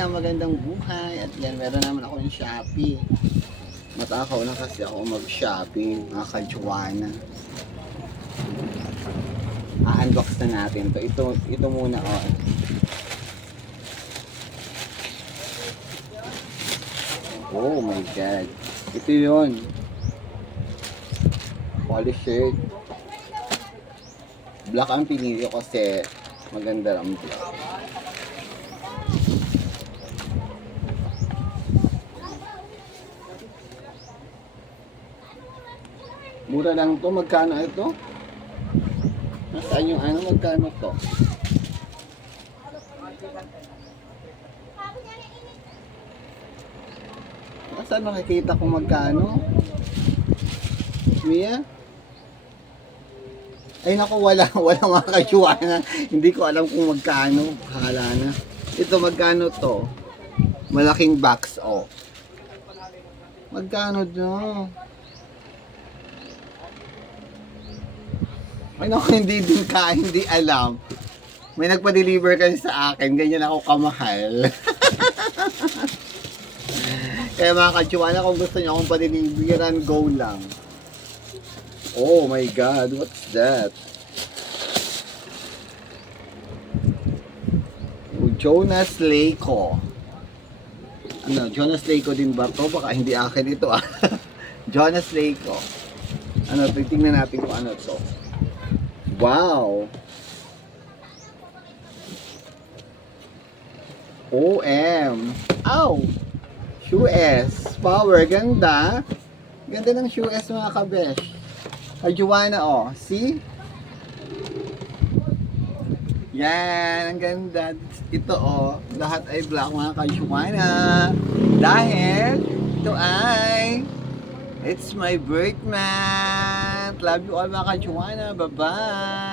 na magandang buhay. At yan, meron naman ako ng Shopee. Matakaw na kasi ako mag-shopping, mga kajuana. A-unbox na natin to. Ito, ito muna, oh. Oh my God. Ito yun. Polish shirt. Black ang pinili ko kasi maganda ang black. Mura lang to. Magkano ito? Nasaan yung ano? Magkano to? Saan makikita kung magkano? Mia? Ay naku, wala, wala mga kasyuana. Hindi ko alam kung magkano. Bahala na. Ito, magkano to? Malaking box, oh. Magkano to? Ay naku, hindi din ka, hindi alam. May nagpa-deliver kasi sa akin, ganyan ako kamahal. Kaya mga kachuana, kung gusto niyo akong pa-deliveran, go lang. Oh my God, what's that? Oh, Jonas Leiko. Ano, Jonas Leiko din ba to? Baka hindi akin ito ah. Jonas Leiko. Ano, titingnan natin kung ano to. Wow! OM! Ow! Shoe S. Power. Ganda. Ganda ng shoe S mga kabesh. Arjuana oh. See? Yan. Ang ganda. Ito oh. Lahat ay black mga kajuana. Dahil It's my birth month. Love you all mga kajuana. Bye-bye.